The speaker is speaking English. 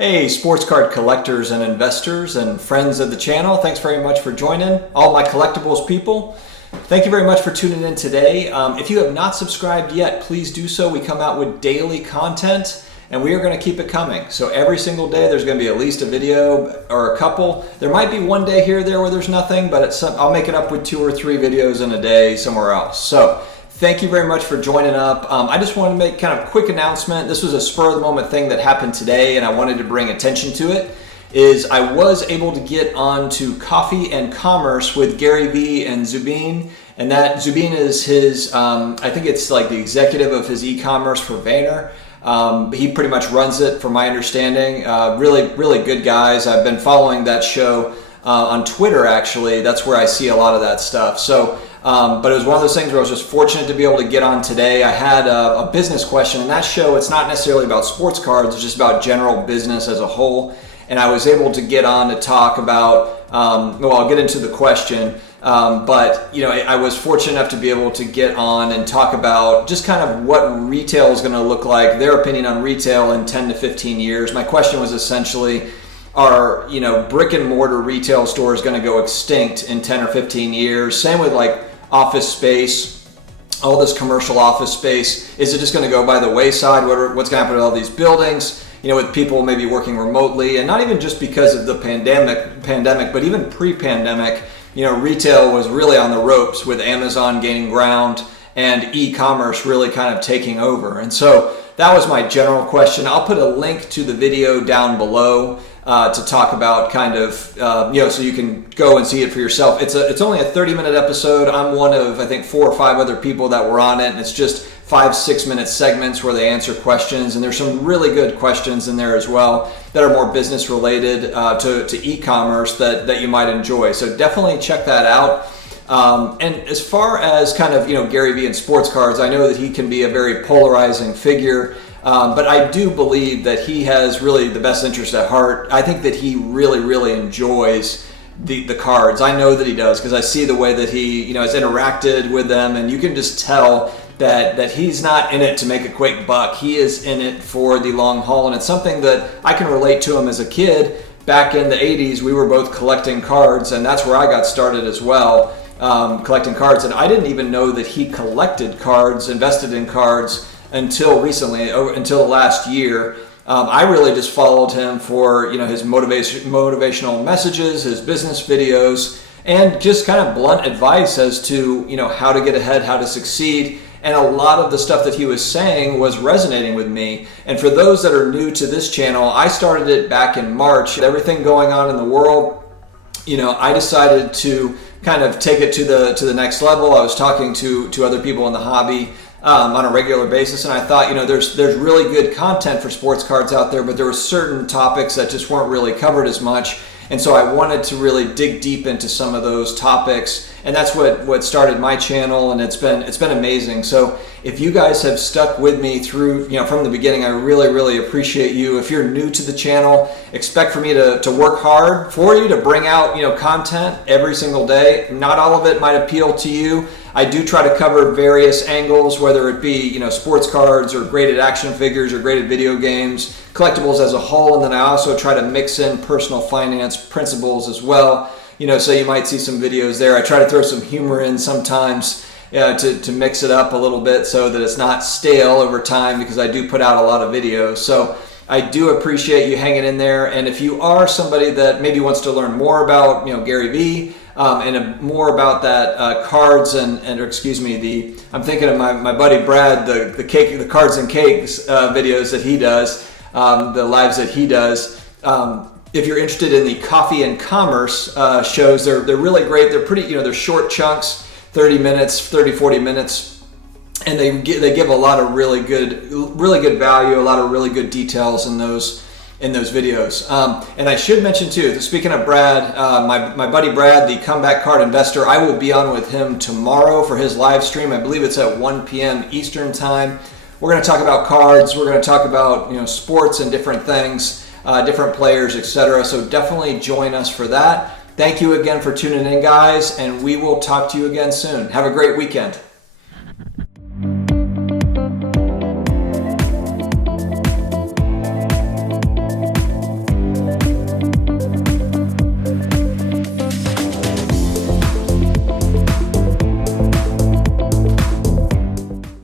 Hey, sports card collectors and investors and friends of the channel, thanks very much for joining. All my collectibles people, thank you very much for tuning in today. If you have not subscribed yet, please do so. We come out with daily content and we are going to keep it coming. So every single day there's going to be at least a video or a couple. There might be one day here or there where there's nothing, but I'll make it up with 2 or 3 videos in a day somewhere else. So thank you very much for joining up. I just wanted to make kind of a quick announcement. This was a spur of the moment thing that happened today and I wanted to bring attention to it. I was able to get onto Coffee and Commerce with Gary Vee and Zubin. And that Zubin is his, I think it's like the executive of his e-commerce for Vayner. He pretty much runs it from my understanding. Really good guys. I've been following that show on Twitter actually. That's where I see a lot of that stuff. So, but it was one of those things where I was just fortunate to be able to get on today. I had a business question, and that show, it's not necessarily about sports cards, it's just about general business as a whole. And I was able to get on to talk about, well, I'll get into the question, but you know, I was fortunate enough to be able to get on and talk about just kind of what retail is going to look like, their opinion on retail in 10 to 15 years. My question was essentially, are brick and mortar retail stores going to go extinct in 10 or 15 years? Same with like office space, all this commercial office space. Is it just going to go by the wayside? What's going to happen to all these buildings? With people maybe working remotely, and not even just because of the pandemic, but even pre-pandemic, retail was really on the ropes with Amazon gaining ground and e-commerce really kind of taking over. And so that was my general question. I'll put a link to the video down below to talk about kind of, so you can go and see it for yourself. It's only a 30-minute episode. I'm one of, I think, 4 or 5 other people that were on it, and it's just 5-6 minute segments where they answer questions, and there's some really good questions in there as well that are more business related to e-commerce that you might enjoy. So definitely check that out. And as far as kind of Gary Vee and sports cards, I know that he can be a very polarizing figure, but I do believe that he has really the best interest at heart. I think that he really enjoys the cards. I know that he does because I see the way that he has interacted with them, and you can just tell that he's not in it to make a quick buck. He is in it for the long haul, and it's something that I can relate to him as a kid. Back in the 80s, we were both collecting cards, and that's where I got started as well, collecting cards. And I didn't even know that he collected cards, invested in cards until recently, until the last year. I really just followed him for his motivational messages, his business videos, and just kind of blunt advice as to how to get ahead, how to succeed. And a lot of the stuff that he was saying was resonating with me. And for those that are new to this channel, I started it back in March. Everything going on in the world, I decided to kind of take it to the next level. I was talking to other people in the hobby on a regular basis, and I thought, there's really good content for sports cards out there, but there were certain topics that just weren't really covered as much. And so I wanted to really dig deep into some of those topics, and that's what started my channel, and it's been amazing. So if you guys have stuck with me through from the beginning, I really appreciate you. If you're new to the channel, expect for me to work hard for you, to bring out content every single day. Not all of it might appeal to you. I do try to cover various angles, whether it be sports cards or graded action figures or graded video games, collectibles as a whole, and then I also try to mix in personal finance principles as well. So you might see some videos there. I try to throw some humor in sometimes to mix it up a little bit so that it's not stale over time, because I do put out a lot of videos. So I do appreciate you hanging in there. And if you are somebody that maybe wants to learn more about Gary Vee, and more about that cards and I'm thinking of my buddy Brad, the cards and cakes videos that he does, the lives that he does. If you're interested in the Coffee and Commerce shows, they're really great. They're pretty, they're short chunks, 30 minutes, 40 minutes, and they give a lot of really good value, a lot of really good details in those videos. And I should mention too, speaking of Brad, my buddy Brad, the comeback card investor, I will be on with him tomorrow for his live stream. I believe it's at 1 p.m. Eastern time. We're going to talk about cards. We're going to talk about sports and different things, different players, etc. So definitely join us for that. Thank you again for tuning in, guys, and we will talk to you again soon. Have a great weekend.